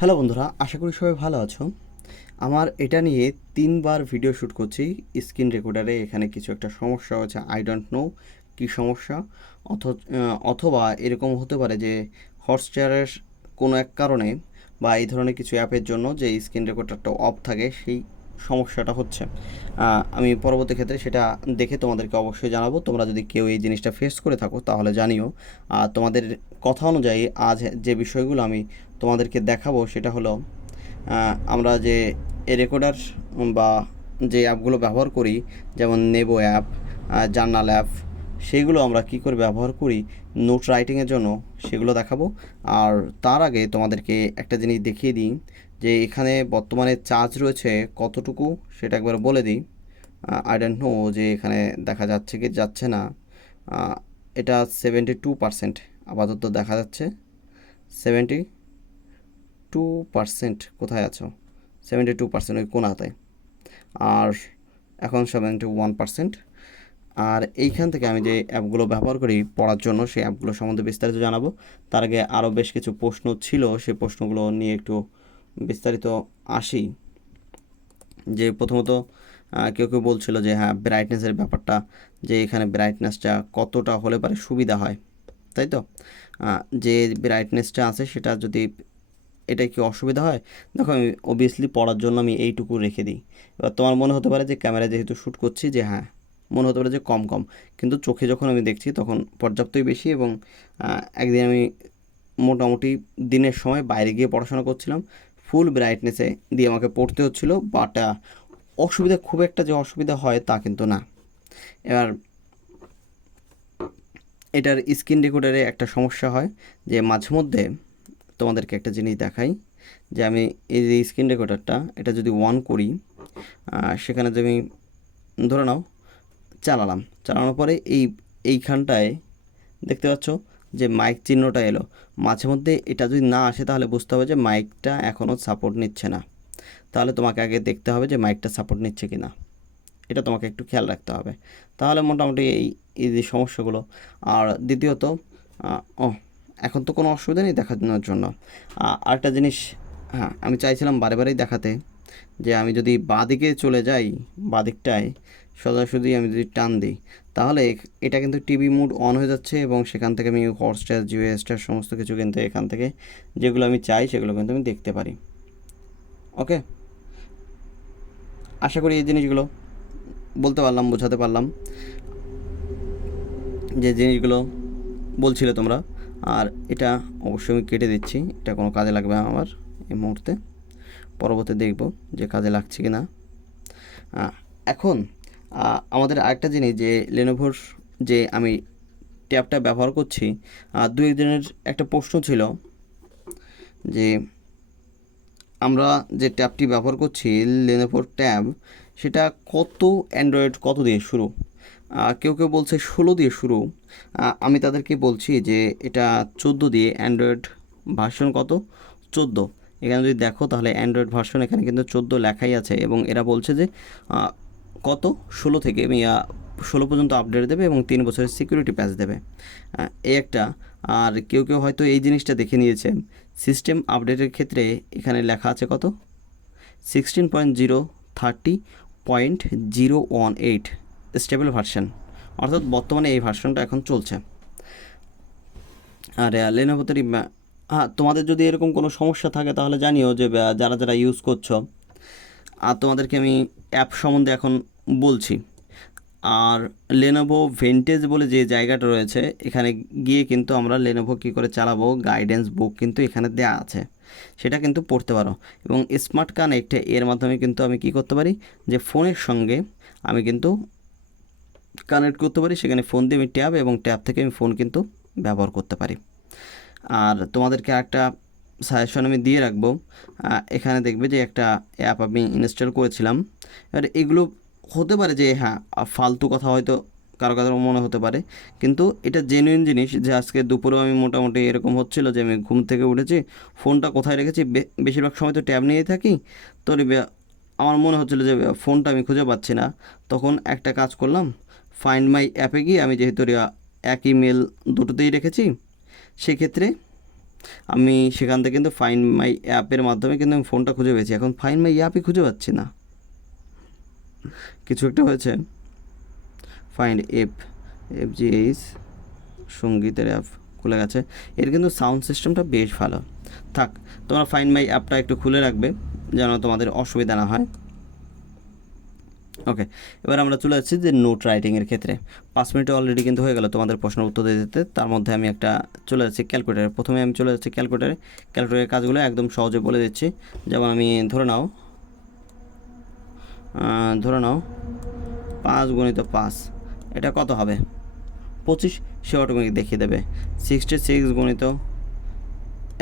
Hello বন্ধুরা, আশা করি সবাই ভালো আছো। আমার এটা নিয়ে তিনবার ভিডিও শ্যুট করছি। স্ক্রিন রেকর্ডারে এখানে কিছু একটা সমস্যা হয়েছে আই ডোন্ট নো কী সমস্যা। অথ অথবা এরকম হতে পারে যে হটস্টারের কোনো এক কারণে বা এই ধরনের কিছু অ্যাপের জন্য যে স্ক্রিন রেকর্ডারটা অফ থাকে, সেই সমস্যাটা হচ্ছে। আমি পরবর্তী ক্ষেত্রে সেটা দেখে তোমাদেরকে অবশ্যই জানাব। তোমরা যদি কেউ এই জিনিসটা ফেস করে থাকো, তাহলে জানিও। আর তোমাদের কথা অনুযায়ী আজ যে বিষয়গুলো আমি তোমাদেরকে দেখাবো সেটা হলো আমরা যে রেকর্ডার বা যে অ্যাপগুলো ব্যবহার করি, যেমন নেব অ্যাপ জার্নাল অ্যাপ সেইগুলো আমরা কি করে ব্যবহার করি, নোট রাইটিংয়ের জন্য সেগুলো দেখাবো। আর তার আগে তোমাদেরকে একটা জিনিস দেখিয়ে দিই, যে এখানে বর্তমানে চার্জ রয়েছে কতটুকু সেটা একবার বলে দিই। আই ডোন্ট নো যে এখানে দেখা যাচ্ছে কি যাচ্ছে না। এটা সেভেন্টি টু পারসেন্ট আপাতত দেখা যাচ্ছে। সেভেন্টি টু পার্সেন্ট কোথায় আছো? সেভেন্টি টু পার্সেন্ট ওই কোনাতে। আর এখন সেভেন্টি ওয়ান পার্সেন্ট। আর এইখান থেকে আমি যে অ্যাপগুলো ব্যবহার করি পড়ার জন্য, সেই অ্যাপগুলো সম্বন্ধে বিস্তারিত জানাব। তার আগে আরও বেশ কিছু প্রশ্ন ছিল, সেই প্রশ্নগুলো নিয়ে একটু বিস্তারিত আসি। যে প্রথমত কেউ কেউ বলছিল যে হ্যাঁ ব্রাইটনেসের ব্যাপারটা, যে এখানে ব্রাইটনেসটা কতটা হলে পারে সুবিধা হয়। তাই তো? যে ব্রাইটনেসটা আছে, সেটা যদি এটা কি অসুবিধা হয়? দেখো আমি অবভিয়াসলি পড়ার জন্য আমি এইটুকু রেখে দিই। এবার তোমার মনে হতে পারে যে ক্যামেরা যেহেতু শ্যুট করছি যে হ্যাঁ মনে হতে পারে যে কম কম। কিন্তু চোখে যখন আমি দেখছি তখন পর্যাপ্তই বেশি এবং একদিন আমি মোটামুটি দিনের সময় বাইরে গিয়ে পড়াশোনা করছিলাম। ফুল ব্রাইটনেসে দিয়ে আমাকে পড়তে হচ্ছিল বাট অসুবিধা খুব একটা যে অসুবিধা হয় তা কিন্তু না। এবার এটার স্ক্রিন রেকর্ডারে একটা সমস্যা হয় যে মাঝে মধ্যে তোমাদেরকে একটা জিনিস দেখাই যে আমি এই যে স্ক্রিন রেকর্ডারটা, এটা যদি অন করি সেখানে যে আমি ধরে নাও চালালাম, চালানোর পরে এই, এইখানটায় দেখতে পাচ্ছ যে মাইক চিহ্নটা এলো। মাঝে মধ্যে এটা যদি না আসে তাহলে বুঝতে হবে যে মাইকটা এখনও সাপোর্ট নিচ্ছে না। তাহলে তোমাকে আগে দেখতে হবে যে মাইকটা সাপোর্ট নিচ্ছে কি না এটা তোমাকে একটু খেয়াল রাখতে হবে। তাহলে মোটামুটি এই এই যে সমস্যাগুলো। আর দ্বিতীয়ত ও এখন তো কোনো অসুবিধা নেই দেখানোর জন্য আরেকটা জিনিস হ্যাঁ আমি চাইছিলাম বারে বারেই দেখাতে যে আমি যদি বাঁদিকে চলে যাই বাঁ বাঁদিকটায় সোজাসুজি আমি যদি টান দিই, তাহলে এটা কিন্তু টিভি মুড অন হয়ে যাচ্ছে এবং সেখান থেকে আমি হটস্টার জিও স্টার সমস্ত কিছু কিন্তু এখান থেকে যেগুলো আমি চাই সেগুলো কিন্তু আমি দেখতে পারি। ওকে? আশা করি এই জিনিসগুলো বলতে পারলাম, বোঝাতে পারলাম। যে জিনিসগুলো বলছিলে তোমরা আর এটা অবশ্যই আমি কেটে দিচ্ছি। এটা কোনো কাজে লাগবে আমার এই মুহূর্তে। পরবর্তী দেখব যে কাজে লাগছে কি না এখন আমাদের আরেকটা জিনিস যে লেনোভোর যে আমি ট্যাবটা ব্যবহার করছি দু একজনের একটা প্রশ্ন ছিল যে আমরা যে ট্যাবটি ব্যবহার করছি লেনোভোর ট্যাব, সেটা কত অ্যান্ড্রয়েড কত দিয়ে শুরু? কেউ কেউ বলছে ষোলো দিয়ে শুরু। আমি তাদেরকে বলছি যে এটা চোদ্দ দিয়ে অ্যান্ড্রয়েড ভার্সন কত? চোদ্দ। এখানে যদি দেখো তাহলে অ্যান্ড্রয়েড ভার্সন এখানে কিন্তু চোদ্দ লেখাই আছে এবং এরা বলছে যে কত? ষোলো থেকে ষোলো পর্যন্ত আপডেট দেবে এবং তিন বছরের সিকিউরিটি প্যাচ দেবে। এই একটা। আর কেউ কেউ হয়তো এই জিনিসটা দেখে নিয়েছে। সিস্টেম আপডেটের ক্ষেত্রে এখানে লেখা আছে কত? Sixteen point zero thirty point zero one eight stable version অর্থাৎ বর্তমানে এই ভার্সনটা এখন চলছে। আর লেনোভোতেরই হ্যাঁ তোমাদের যদি এরকম কোনো সমস্যা থাকে তাহলে জানিও যে যারা যারা ইউজ করছ আর তোমাদেরকে আমি অ্যাপ সম্বন্ধে এখন বলছি। আর লেনোভো ভেন্টেজ বলে যে জায়গাটা রয়েছে, এখানে গিয়ে কিন্তু আমরা লেনোভো কী করে চালাবো গাইডেন্স বুক কিন্তু এখানে দেওয়া আছে। সেটা কিন্তু পড়তে পারো। এবং স্মার্ট কানেক্ট এর মাধ্যমে কিন্তু আমি কি করতে পারি, যে ফোনের সঙ্গে আমি কিন্তু কানেক্ট করতে পারি, সেখানে ফোন দিয়ে আমি ট্যাব এবং ট্যাব থেকে আমি ফোন কিন্তু ব্যবহার করতে পারি। আর তোমাদেরকে একটা সাজেশন আমি দিয়ে রাখব এখানে দেখবে যে একটা অ্যাপ আমি ইনস্টল করেছিলাম। এবার এগুলো হতে পারে যে হ্যাঁ ফালতু কথা হয়তো কারও কারও মনে হতে পারে, কিন্তু এটা জেনুইন জিনিস যে আজকে দুপুরেও আমি মোটামুটি এরকম হচ্ছিল যে আমি ঘুম থেকে উঠেছি ফোনটা কোথায় রেখেছি বেশিরভাগ সময় তো ট্যাব নিয়েই থাকি। তো আমার মনে হচ্ছিল যে ফোনটা আমি খুঁজে পাচ্ছি না। তখন একটা কাজ করলাম ফাইন্ড মাই অ্যাপে গিয়ে আমি যেহেতু রে- এক ইমেল দুটোতেই রেখেছি, সেক্ষেত্রে আমি সেখান থেকে কিন্তু ফাইন মাই অ্যাপের মাধ্যমে কিন্তু আমি ফোনটা খুঁজে পেয়েছি। এখন ফাইন মাই অ্যাপই খুঁজে পাচ্ছি না। কিছু একটা হয়েছে। Find F F G H সঙ্গীতের অ্যাপ খুলে গেছে। এর কিন্তু সাউন্ড সিস্টেমটা বেশ ভালো। থাক, তোমরা ফাইন মাই অ্যাপটা একটু খুলে রাখবে, যেন তোমাদের অসুবিধা না হয়। ওকে এবার আমরা চলে যাচ্ছি যে নোট রাইটিংয়ের ক্ষেত্রে। পাঁচ মিনিটে অলরেডি কিন্তু হয়ে গেল তোমাদের প্রশ্ন উত্তর দিয়ে দিতে। তার মধ্যে আমি একটা চলে যাচ্ছি ক্যালকুলেটারে প্রথমে আমি চলে যাচ্ছি ক্যালকুলেটারে ক্যালকুলেটারের কাজগুলো একদম সহজে বলে দিচ্ছি। যেমন আমি ধরে নাও ধরে নাও, পাঁচ গণিত পাঁচ, এটা কত হবে? পঁচিশ, সে অটোমেটিক দেখিয়ে দেবে। সিক্সটি সিক্স গণিত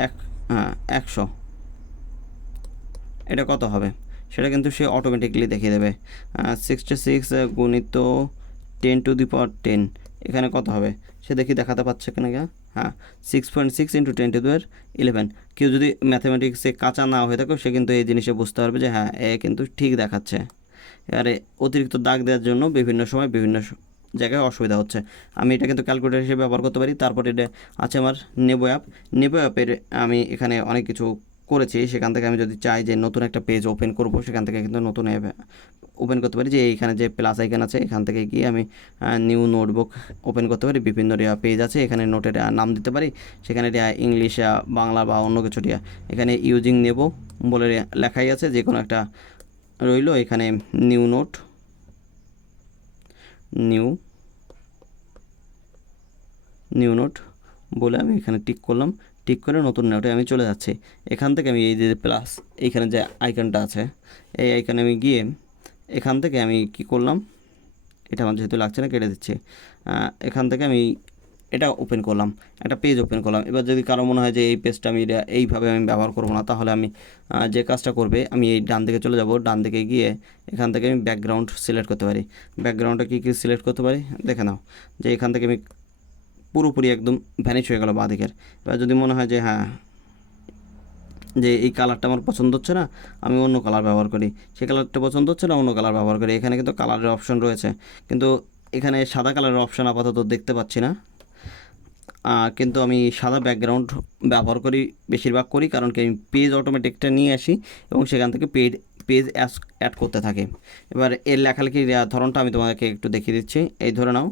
এক হ্যাঁ একশো, এটা কত হবে? সেটা কিন্তু সে অটোমেটিকলি দেখিয়ে দেবে। সিক্সটি সিক্স গুণিত ten to the power ten এখানে কত হবে? সে দেখি দেখাতে পারছে কিনা গা হ্যাঁ six point six into ten to দুয়ের ইলেভেন কেউ যদি ম্যাথামেটিক্সে কাঁচা না হয়ে থাকে, সে কিন্তু এই জিনিসে বুঝতে পারবে যে হ্যাঁ এ কিন্তু ঠিক দেখাচ্ছে। এবারে অতিরিক্ত দাগ দেওয়ার জন্য বিভিন্ন সময় বিভিন্ন জায়গায় অসুবিধা হচ্ছে। আমি এটা কিন্তু ক্যালকুলেটর হিসেবে ব্যবহার করতে পারি। তারপর এটা আছে আমার নেব অ্যাপ নেব অ্যাপের আমি এখানে অনেক কিছু করেছি, সেখান থেকে আমি যদি চাই যে নতুন একটা পেজ ওপেন করব, সেখান থেকে কিন্তু নতুন অ্যাপ ওপেন করতে পারি। যে এইখানে যে প্লাস আইকন আছে, এখান থেকে গিয়ে আমি নিউ নোটবুক ওপেন করতে পারি। বিভিন্ন পেজ আছে, এখানে নোটের নাম দিতে পারি। সেখানে ইংলিশ বাংলা বা অন্য কিছু এখানে ইউজিং নেব বলে লেখাই আছে যে কোনো একটা রইল। এখানে new note new new note বলে আমি এখানে টিক করলাম। টিক করে নতুন নোটে আমি চলে যাচ্ছি। এখান থেকে আমি এই যে প্লাস এইখানে যে আইকনটা আছে, এই আইকনে আমি গিয়ে এখান থেকে আমি কি করলাম? এটা আমার যেহেতু লাগছে না, কেটে দিচ্ছি। এখান থেকে আমি এটা ওপেন করলাম, একটা পেজ ওপেন করলাম। এবার যদি কারও মনে হয় যে এই পেজটা আমি এইভাবে আমি ব্যবহার করব না, তাহলে আমি যে কাজটা করবে, আমি এই ডান দিকে চলে যাব। ডান দিকে গিয়ে এখান থেকে আমি ব্যাকগ্রাউন্ড সিলেক্ট করতে পারি। ব্যাকগ্রাউন্ডটা কী কী সিলেক্ট করতে পারি? দেখে নাও। যে এখান থেকে আমি পুরোপুরি একদম ভ্যানিশ হয়ে গেল বাঁ দিকের এবার যদি মনে হয় যে হ্যাঁ যে এই কালারটা আমার পছন্দ হচ্ছে না, আমি অন্য কালার ব্যবহার করি। সেই কালারটা পছন্দ হচ্ছে না, অন্য কালার ব্যবহার করি। এখানে কিন্তু কালারের অপশন রয়েছে। কিন্তু এখানে সাদা কালারের অপশন আপাতত দেখতে পাচ্ছি না। কিন্তু আমি সাদা ব্যাকগ্রাউন্ড ব্যবহার করি, বেশিরভাগ করি। কারণ কি, আমি পেজ অটোমেটিকটা নিয়ে আসি এবং সেখান থেকে পেজ পেজ অ্যাড করতে থাকি। এবার এর লেখালেখির ধরনটা আমি তোমাদেরকে একটু দেখিয়ে দিচ্ছি। এই ধরে নাও।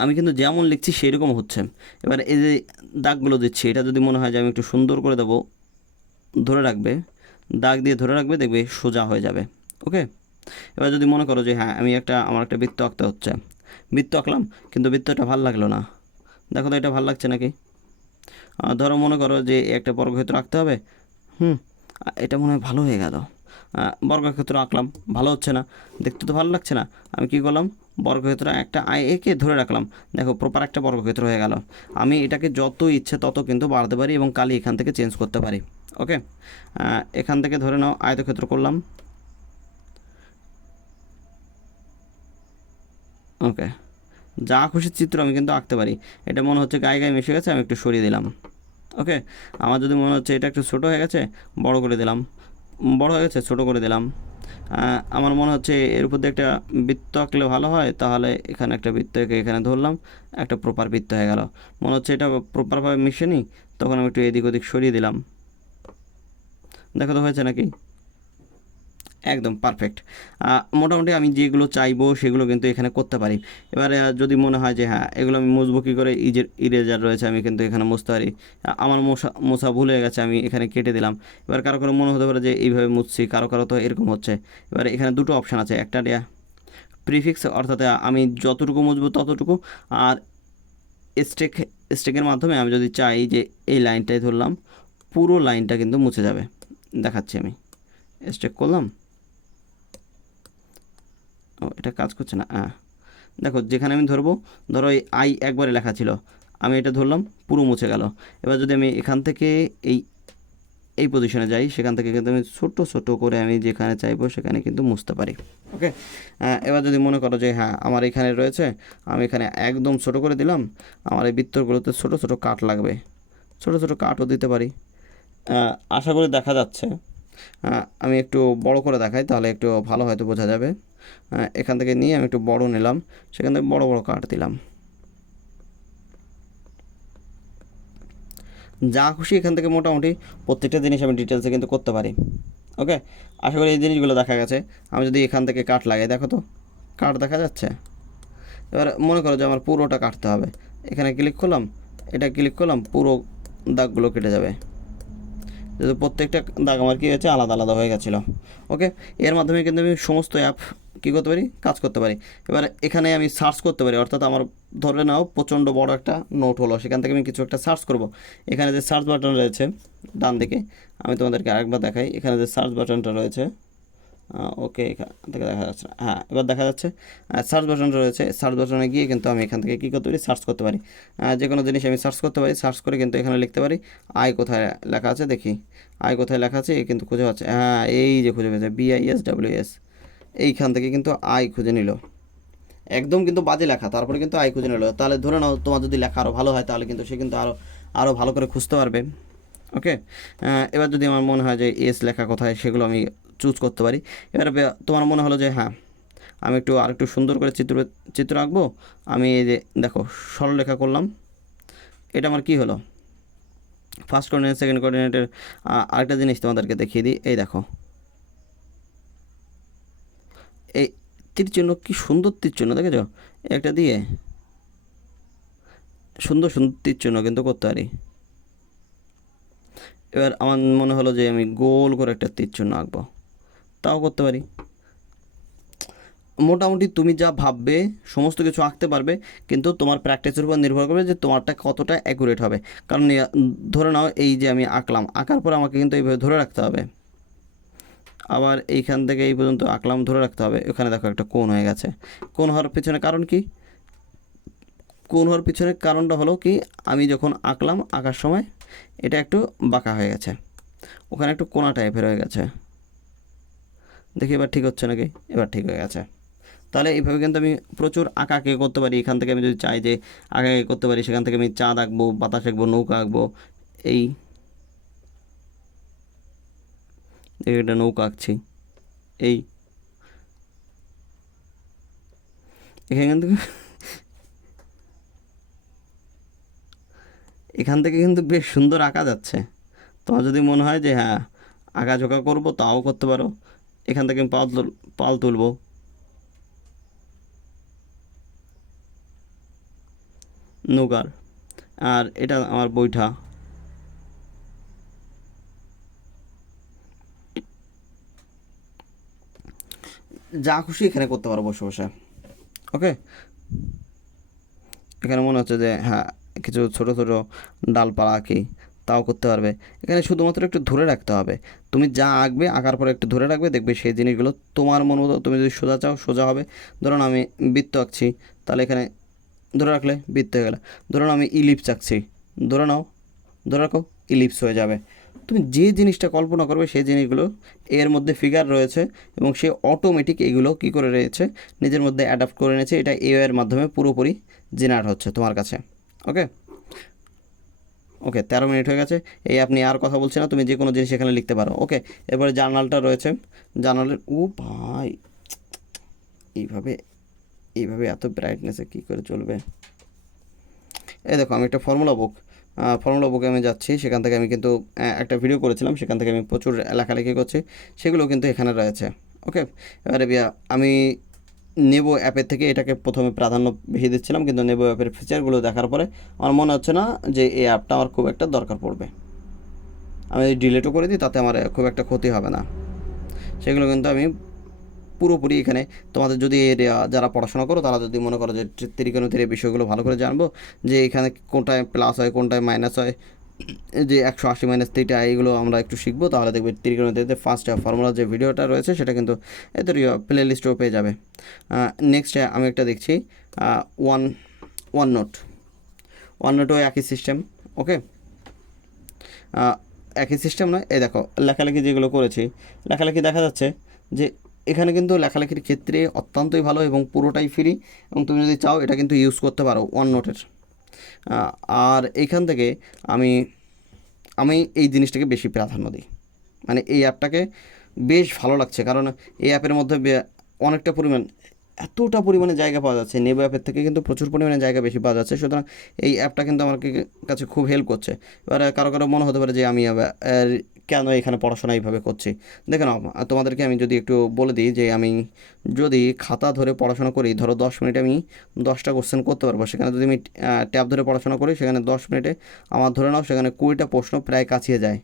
আমি কিন্তু যেমন লিখছি সেরকম হচ্ছে। এবার এই যে দাগগুলো দিচ্ছি, এটা যদি মনে হয় যে আমি একটু সুন্দর করে দেবো, ধরে রাখবে, দাগ দিয়ে ধরে রাখবে, দেখবে সোজা হয়ে যাবে, ওকে? এবার যদি মনে করো যে হ্যাঁ আমি একটা, আমার একটা বৃত্ত আঁকতে হচ্ছে। বৃত্ত আঁকলাম, কিন্তু বৃত্তটা ভালো লাগল না। দেখো তো এটা ভালো লাগছে নাকি? ধরো মনে করো যে একটা বর্গক্ষেত্র আঁকতে হবে। হুম এটা মনে হয় ভালো হয়ে গেল। বর্গক্ষেত্র আঁকলাম। ভালো হচ্ছে না। দেখতে তো ভালো লাগছে না। আমি কি করলাম? বর্গক্ষেত্র একটা আয় একে ধরে রাখলাম। দেখো প্রপার একটা বর্গক্ষেত্র হয়ে গেল। আমি এটাকে যত ইচ্ছে তত কিন্তু বাড়তে পারি এবং কালি এখান থেকে চেঞ্জ করতে পারি। ওকে? এখান থেকে ধরে নাও, আয়তক্ষেত্র করলাম। ওকে? যা খুশি চিত্র আমি কিন্তু আঁকতে পারি। এটা মনে হচ্ছে গায়ে গায়ে মিশে গেছে, আমি একটু সরিয়ে দিলাম। ওকে? আমার যদি মনে হচ্ছে এটা একটু ছোটো হয়ে গেছে, বড় করে দিলাম। বড় হয়ে গেছে, ছোটো করে দিলাম। আমার মনে হচ্ছে এর উপর দিয়ে একটা বৃত্ত আঁকলে ভালো হয়, তাহলে এখানে একটা বৃত্ত এঁকে এখানে ধরলাম, একটা প্রপার বৃত্ত হয়ে গেল। মনে হচ্ছে এটা প্রপারভাবে মিশে নি, তখন আমি একটু এদিক ওদিক সরিয়ে দিলাম। দেখো তো হয়েছে নাকি? একদম পারফেক্ট মোটামুটি আমি যেগুলো চাইব সেগুলো কিন্তু এখানে করতে পারি। এবারে যদি মনে হয় যে হ্যাঁ এগুলো আমি মুছবো কী করে? ইজের ইরেজার রয়েছে, আমি কিন্তু এখানে মুছতে পারি। আমার মশা মোছা ভুল গেছে, আমি এখানে কেটে দিলাম। এবার কারও কারও মনে হতে পারে যে, এইভাবে মুছছি, কারও কারও তো এরকম হচ্ছে। এবার এখানে দুটো অপশান আছে, একটা প্রিফিক্স অর্থাৎ আমি যতটুকু মুছবো ততটুকু। আর স্টেক স্টেকের মাধ্যমে আমি যদি চাই যে, এই লাইনটাই ধরলাম, পুরো লাইনটা কিন্তু মুছে যাবে। দেখাচ্ছি আমি। স্টেক করলাম। ও, এটা কাজ করছে না হ্যাঁ দেখো, যেখানে আমি ধরবো, ধরো এই আই একবারে লেখা ছিল, আমি এটা ধরলাম, পুরো মুছে গেল। এবার যদি আমি এখান থেকে এই এই পজিশনে যাই, সেখান থেকে কিন্তু আমি ছোটো ছোটো করে আমি যেখানে চাইব, সেখানে কিন্তু মুছতে পারি। ওকে? এবার যদি মনে করো যে হ্যাঁ আমার এখানে রয়েছে, আমি এখানে একদম ছোট করে দিলাম, আমার এই বৃত্তগুলোতে ছোটো ছোটো কাট লাগবে। ছোটো ছোটো কাটও দিতে পারি। আশা করি দেখা যাচ্ছে। আমি একটু বড় করে দেখাই, তাহলে একটু ভালো হয়তো বোঝা যাবে। এখান থেকে নিয়ে আমি একটু বড় নিলাম। সেখান থেকে বড় বড় কাট দিলাম। যা খুশি এখান থেকে মোটামুটি প্রত্যেকটা জিনিস আমি ডিটেলসে কিন্তু করতে পারি। ওকে আশা করি এই জিনিসগুলো দেখা গেছে। আমি যদি এখান থেকে কাট লাগাই, দেখো তো কাট দেখা যাচ্ছে। এবার মনে করো যে আমার পুরোটা কাটতে হবে। এখানে ক্লিক করলাম, এটা ক্লিক করলাম, পুরো দাগগুলো কেটে যাবে। যেহেতু প্রত্যেকটা দাগ আমার কী হয়েছে? আলাদা আলাদা হয়ে গেছিল। ওকে এর মাধ্যমে কিন্তু আমি সমস্ত অ্যাপ কী করতে পারি? কাজ করতে পারি। এবার এখানে আমি সার্চ করতে পারি। অর্থাৎ আমার, ধরে নাও, প্রচণ্ড বড় একটা নোট হলো। সেখান থেকে আমি কিছু একটা সার্চ করব। এখানে যে সার্চ বাটন রয়েছে, ডান দিকে, আমি তোমাদেরকে আরেকবার দেখাই। এখানে যে সার্চ বাটনটা রয়েছে ওকে এখান থেকে দেখা যাচ্ছে হ্যাঁ এবার দেখা যাচ্ছে সার্চ বাটন রয়েছে। সার্চ বাটনে গিয়ে কিন্তু আমি এখান থেকে কী করতে পারি? সার্চ করতে পারি। যে কোনো জিনিস আমি সার্চ করতে পারি। সার্চ করে কিন্তু এখানে লিখতে পারি আয় কোথায় লেখা আছে দেখি। আয় কোথায় লেখা আছে কিন্তু খুঁজে পাচ্ছে। হ্যাঁ এই যে খুঁজে পেয়েছে বিআইএস ডাব্লিউ এস এইখান থেকে কিন্তু আই খুঁজে নিল। একদম কিন্তু বাজে লেখা, তারপরে কিন্তু আই খুঁজে নিল। তাহলে ধরে নাও, তোমার যদি লেখা আরও ভালো হয়, তাহলে কিন্তু সে কিন্তু আরও আরও ভালো করে খুঁজতে পারবে। ওকে এবার যদি আমার মনে হয় যে এস লেখা কোথায়, সেগুলো আমি চুজ করতে পারি। এবার তোমার মনে হলো যে হ্যাঁ আমি একটু আর একটু সুন্দর করে চিত্র চিত্র আঁকবো। আমি এই যে, দেখো সরলরেখা করলাম। এটা আমার কি হলো? ফার্স্ট কোঅর্ডিনেট সেকেন্ড কোঅর্ডিনেটের আরেকটা জিনিস তোমাদেরকে দেখিয়ে দিই। এই দেখো এই তীর চিহ্ন কি সুন্দর তীর চিহ্ন দেখেছ? একটা দিয়ে। সুন্দর সুন্দর তীর চিহ্ন কিন্তু করতে পারি। এবার আমার মনে হলো যে আমি গোল করে একটা তীর চিহ্ন আঁকবো। তাও করতে পারি। মোটামুটি তুমি যা ভাববে, সমস্ত কিছু আঁকতে পারবে, কিন্তু তোমার প্র্যাকটিসের উপর নির্ভর করবে যে তোমারটা কতটা অ্যাকুরেট হবে। কারণ ধরে নাও এই যে আমি আঁকলাম, আঁকার পর আমাকে কিন্তু এইভাবে ধরে রাখতে হবে। আবার এইখান থেকে এই পর্যন্ত আঁকলাম ধরে রাখতে হবে। ওখানে দেখো একটা কোণ হয়ে গেছে। কোণ হওয়ার পিছনে কারণ কি? কোণ হওয়ার পিছনে কারণটা হলো কি? আমি যখন আঁকলাম আঁকার সময় এটা একটু বাঁকা হয়ে গেছে। ওখানে একটু কোনা টাইপের হয়ে গেছে। দেখি এবার ঠিক হচ্ছে নাকি? এবার ঠিক হয়ে গেছে। তাহলে এইভাবে কিন্তু আমি প্রচুর আঁকা আঁকি করতে পারি। এখান থেকে আমি যদি চাই যে আঁকা আঁকি করতে পারি, সেখান থেকে আমি চাঁদ আঁকবো, বাতাস আঁকবো, নৌকা আঁকবো, এই একটা নৌকা আঁকছি। এই। এখান থেকে এখান থেকে কিন্তু বেশ সুন্দর আঁকা যাচ্ছে। তোমার যদি মনে হয় যে হ্যাঁ আঁকা ঝোঁকা করব, তাও করতে পারো। এখান থেকে আমি পাল তুল পাল তুলবো। নৌকার। আর এটা আমার বৈঠা। যা খুশি এখানে করতে পারো বসে বসে। ওকে এখানে মনে হচ্ছে যে হ্যাঁ কিছু ছোট ছোট ডালপালা আঁকি তাও করতে পারবে। এখানে শুধুমাত্র একটু ধরে রাখতে হবে। তুমি যা আঁকবে, আঁকার পরে একটু ধরে রাখবে, দেখবে সেই জিনিসগুলো তোমার মন মতো তুমি যদি সোজা চাও, সোজা হবে। ধরুন আমি বৃত্ত আঁকছি, তাহলে এখানে ধরে রাখলে বৃত্ত হয়ে গেল। ধরুন আমি ইলিপস আঁকছি, ধরে নাও, ধরে রাখো, ইলিপস হয়ে যাবে। তুমি যে জিনিসটা কল্পনা করবে সেই জিনিসগুলো এর মধ্যে ফিগার রয়েছে এবং সে অটোমেটিক এগুলো কী করে রয়েছে? নিজের মধ্যে অ্যাডাপ্ট করে নিয়েছে। এটা এর মাধ্যমে পুরোপুরি জেনারেট হচ্ছে তোমার কাছে। ওকে ওকে তেরো মিনিট হয়ে গেছে। এই আপনি আর কথা বলছি না, তুমি যে কোনো জিনিস এখানে লিখতে পারো। ওকে এরপরে জার্নালটা রয়েছে। জার্নালের ও ভাই, এইভাবে এইভাবে এত ব্রাইটনেসে কী করে চলবে? এই দেখো, আমি একটা ফর্মুলা বুক ফর্মুলা বুকে আমি যাচ্ছি, সেখান থেকে আমি কিন্তু একটা ভিডিও করেছিলাম, সেখান থেকে আমি প্রচুর লেখালেখি করছি, সেগুলো কিন্তু এখানে রয়েছে ওকে এবারে বিয়া আমি নেব অ্যাপের থেকে এটাকে প্রথমে প্রাধান্য বেশি দিচ্ছিলাম, কিন্তু নেব অ্যাপের ফিচারগুলো দেখার পরে আমার মনে হচ্ছে না যে এই অ্যাপটা আমার খুব একটা দরকার পড়বে। আমি ডিলেটও করে দিই, তাতে আমার খুব একটা ক্ষতি হবে না। সেগুলো কিন্তু আমি পুরোপুরি এখানে তোমাদের যদি এর যারা পড়াশোনা করো, তারা যদি মনে করো যে ত্রিকোণতির এই বিষয়গুলো ভালো করে জানব, যে এখানে কোনটায় প্লাস হয়, কোনটায় মাইনাস হয়, যে একশো আশি মাইনাস থ্রিটা এইগুলো আমরা একটু শিখব, তাহলে দেখবে ত্রিকোণতিতে ফার্স্ট ফর্মুলার যে ভিডিওটা রয়েছে, সেটা কিন্তু এদের প্লে লিস্টেও পেয়ে যাবে। নেক্সট আমি একটা দেখছি ওয়ান ওয়ান নোট ওয়ান নোটও একই সিস্টেম ওকে একই সিস্টেম নয়, এই দেখো, লেখালেখি যেগুলো করেছি, লেখালেখি দেখা যাচ্ছে যে এখানে কিন্তু লেখালেখির ক্ষেত্রে অত্যন্তই ভালো এবং পুরোটাই ফ্রি এবং তুমি যদি চাও এটা কিন্তু ইউজ করতে পারো ওয়ান নোটের আর এইখান থেকে আমি আমি এই জিনিসটাকে বেশি প্রাধান্য দিই। মানে এই অ্যাপটাকে বেশ ভালো লাগছে কারণ এই অ্যাপের মধ্যে অনেকটা পরিমাণ, এতটা পরিমাণে জায়গা পাওয়া যাচ্ছে। নেব অ্যাপের থেকে কিন্তু প্রচুর পরিমাণে জায়গা বেশি পাওয়া যাচ্ছে। সুতরাং এই অ্যাপটা কিন্তু আমার কাছে খুব হেল্প করছে। এবার কারও কারও মনে হতে পারে যে আমি কেন এখানে পড়াশোনা এইভাবে করছি? দেখে নাও তোমাদেরকে আমি যদি একটু বলে দিই যে আমি যদি খাতা ধরে পড়াশোনা করি, ধরো দশ মিনিটে আমি দশটা কোশ্চেন করতে পারব। সেখানে যদি আমি ট্যাব ধরে পড়াশোনা করি, সেখানে দশ মিনিটে আমার ধরে নাও, সেখানে কুড়িটা প্রশ্ন প্রায় কাছিয়ে যায়।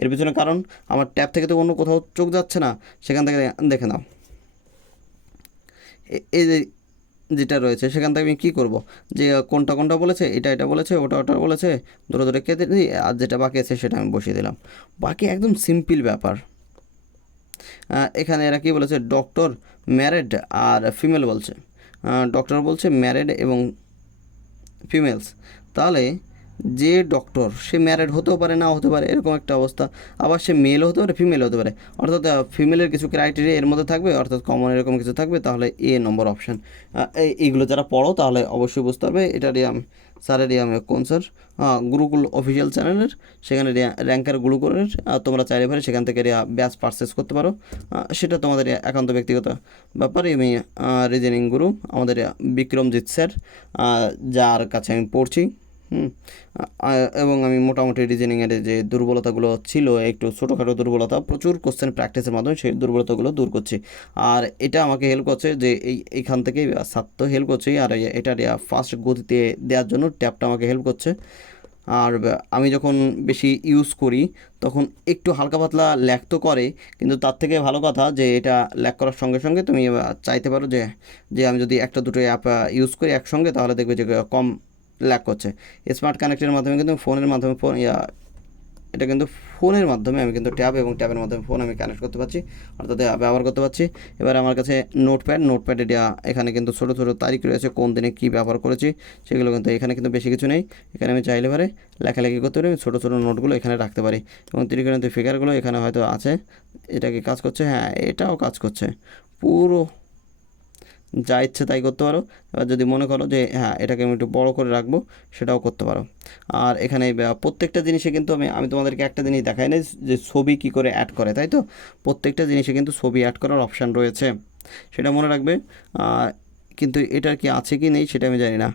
এর পিছনে কারণ, আমার ট্যাব থেকে তো অন্য কোথাও চোখ যাচ্ছে না। সেখান থেকে দেখে নাও। এই যে যেটা রয়েছে, সেখান থেকে আমি কী করব? যে কোনটা কোনটা বলেছে, এটা এটা বলেছে, ওটা ওটা বলেছে ধরে ধরে কেটে দিই, আর যেটা বাকি আছে সেটা আমি বসিয়ে দিলাম। বাকি একদম সিম্পল ব্যাপার। এখানে এরা কী বলেছে? ডক্টর ম্যারেড আর ফিমেল বলছে। ডক্টর বলছে ম্যারেড এবং ফিমেলস। তাহলে যে ডক্টর সে ম্যারেড হতেও পারে না হতে পারে, এরকম একটা অবস্থা। আবার সে মেলও হতে পারে ফিমেল হতে পারে। অর্থাৎ ফিমেলের কিছু ক্রাইটেরিয়া এর মধ্যে থাকবে, অর্থাৎ কমন এরকম কিছু থাকবে, তাহলে এ নম্বর অপশান এইগুলো যারা পড়ো, তাহলে অবশ্যই বুঝতে পারবে, এটা রিয়াম স্যারের রিয়াম কোন স্যার গুরুকুল অফিসিয়াল চ্যানেলের সেখানে র্যাঙ্কার গুরুকুলের তোমরা চাইলে পারে, সেখান থেকে রিয়া ব্যাচ পারচেস করতে পারো। সেটা তোমাদের একান্ত ব্যক্তিগত ব্যাপার। আমি রিজনিং গুরু আমাদের বিক্রমজিৎ স্যার যার কাছে আমি পড়ছি। হুম এবং আমি মোটামুটি রিজনিংয়ের যে দুর্বলতাগুলো ছিল, একটু ছোটোখাটো দুর্বলতা, প্রচুর কোশ্চেন প্র্যাকটিসের মাধ্যমে সেই দুর্বলতাগুলো দূর করছি। আর এটা আমাকে হেল্প করছে যে এই, এইখান থেকে সাত তো হেল্প করছেই আর এটা ফার্স্ট গতিতে দেওয়ার জন্য ট্যাবটা আমাকে হেল্প করছে। আর আমি যখন বেশি ইউজ করি, তখন একটু হালকা পাতলা ল্যাক তো করে, কিন্তু তার থেকে ভালো কথা যে এটা ল্যাক করার সঙ্গে সঙ্গে তুমি চাইতে পারো যে যে আমি যদি একটা দুটো অ্যাপ ইউজ করি একসঙ্গে, তাহলে দেখবে যে কম ল্যাক করছে। স্মার্ট কানেক্টের মাধ্যমে কিন্তু ফোনের মাধ্যমে ফোন ইয়া, এটা কিন্তু ফোনের মাধ্যমে আমি কিন্তু ট্যাব এবং ট্যাবের মাধ্যমে ফোন আমি কানেক্ট করতে পারছি, অর্থাৎ ব্যবহার করতে পারছি। এবার আমার কাছে নোটপ্যাড নোটপ্যাড এটা এখানে কিন্তু ছোটো ছোটো তারিখ রয়েছে, কোন দিনে কী ব্যবহার করেছি, সেগুলো কিন্তু এখানে কিন্তু বেশি কিছু নেই। এখানে আমি চাইলে পারে লেখালেখি করতে পারি, ছোটো ছোটো নোটগুলো এখানে রাখতে পারি। এবং ত্রিকোণিত ফিগারগুলো এখানে হয়তো আছে, এটা কি কাজ করছে? হ্যাঁ এটাও কাজ করছে। পুরো যা ইচ্ছে তাই করতে পারো। এবার যদি মনে করো যে হ্যাঁ এটাকে আমি একটু বড় করে রাখব, সেটাও করতে পারো। আর এখানে প্রত্যেকটা জিনিসে কিন্তু আমি আমি তোমাদেরকে একটা জিনিস দেখাই না যে ছবি কি করে অ্যাড করে, তাই তো? প্রত্যেকটা জিনিসে কিন্তু ছবি অ্যাড করার অপশান রয়েছে। সেটা মনে রাখবে। কিন্তু এটার কি আছে কি নেই, সেটা আমি জানি না।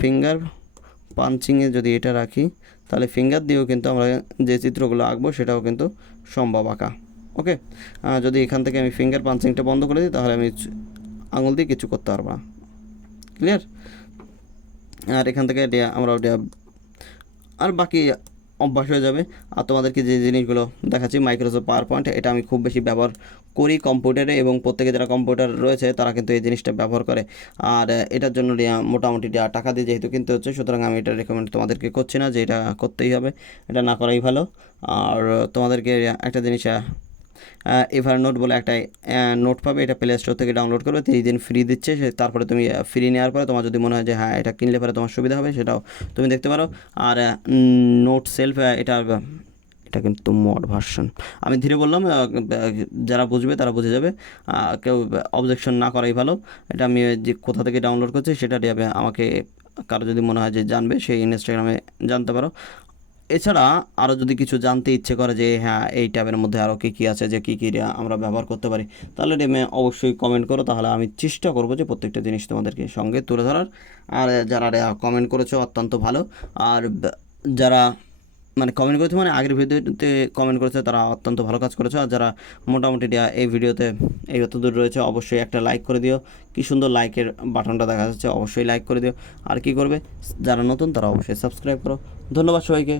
ফিঙ্গার পাঞ্চিংয়ে যদি এটা রাখি, তাহলে ফিঙ্গার দিয়েও কিন্তু আমরা যে চিত্রগুলো আঁকবো, সেটাও কিন্তু সম্ভব আঁকা। ওকে যদি এখান থেকে আমি ফিঙ্গার পাঞ্চিংটা বন্ধ করে দিই, তাহলে আমি আঙুল দিয়ে কিছু করতে পারব ক্লিয়ার আর এখান থেকে এটা আমরা ওটা আর বাকি অভ্যাস হয়ে যাবে। আর তোমাদেরকে যে জিনিসগুলো দেখাচ্ছি মাইক্রোসফট পাওয়ার পয়েন্ট এটা আমি খুব বেশি ব্যবহার করি কম্পিউটারে এবং প্রত্যেকে যারা কম্পিউটার রয়েছে, তারা কিন্তু এই জিনিসটা ব্যবহার করে। আর এটার জন্য মোটামুটি টাকা দিয়ে যেহেতু কিনতে হচ্ছে, সুতরাং আমি এটা রেকমেন্ড তোমাদেরকে করছি না যে এটা করতেই হবে। এটা না করাই ভালো। আর তোমাদেরকে একটা জিনিস এভার নোট বলে একটা নোট পাবে, এটা প্লে স্টোর থেকে ডাউনলোড করবে, তিরিশ দিন ফ্রি দিচ্ছে, সে তারপরে তুমি ফ্রি নেওয়ার পরে তোমার যদি মনে হয় যে হ্যাঁ এটা কিনলে পরে তোমার সুবিধা হবে, সেটাও তুমি দেখতে পারো। আর নোট সেলফ এটা এটা কিন্তু মড ভার্সন আমি ধীরে বললাম যারা বুঝবে তারা বুঝে যাবে। কেউ অবজেকশন না করাই ভালো। এটা আমি যে কোথা থেকে ডাউনলোড করছি, সেটা আমাকে, কারও যদি মনে হয় যে জানবে, সেই ইনস্টাগ্রামে জানতে পারো। এছাড়া আরও যদি কিছু জানতে ইচ্ছে করে যে হ্যাঁ এই ট্যাবের মধ্যে আরও কী কী আছে, যে কী কী আমরা ব্যবহার করতে পারি, তাহলে ডেমে অবশ্যই কমেন্ট করো। তাহলে আমি চেষ্টা করব যে প্রত্যেকটা জিনিস তোমাদেরকে সঙ্গে তুলে ধরার। আর যারা কমেন্ট করেছ, অত্যন্ত ভালো। আর যারা মানে কমেন্ট করেছে মানে আগের ভিডিওতে কমেন্ট করেছে, তারা অত্যন্ত ভালো কাজ করেছে। আর যারা মোটামুটি এই ভিডিওতে এই অত দূর রয়েছে, অবশ্যই একটা লাইক করে দিও। কী সুন্দর লাইকের বাটনটা দেখা যাচ্ছে, অবশ্যই লাইক করে দিও। আর কি করবে? যারা নতুন, তারা অবশ্যই সাবস্ক্রাইব করো। ধন্যবাদ সবাইকে।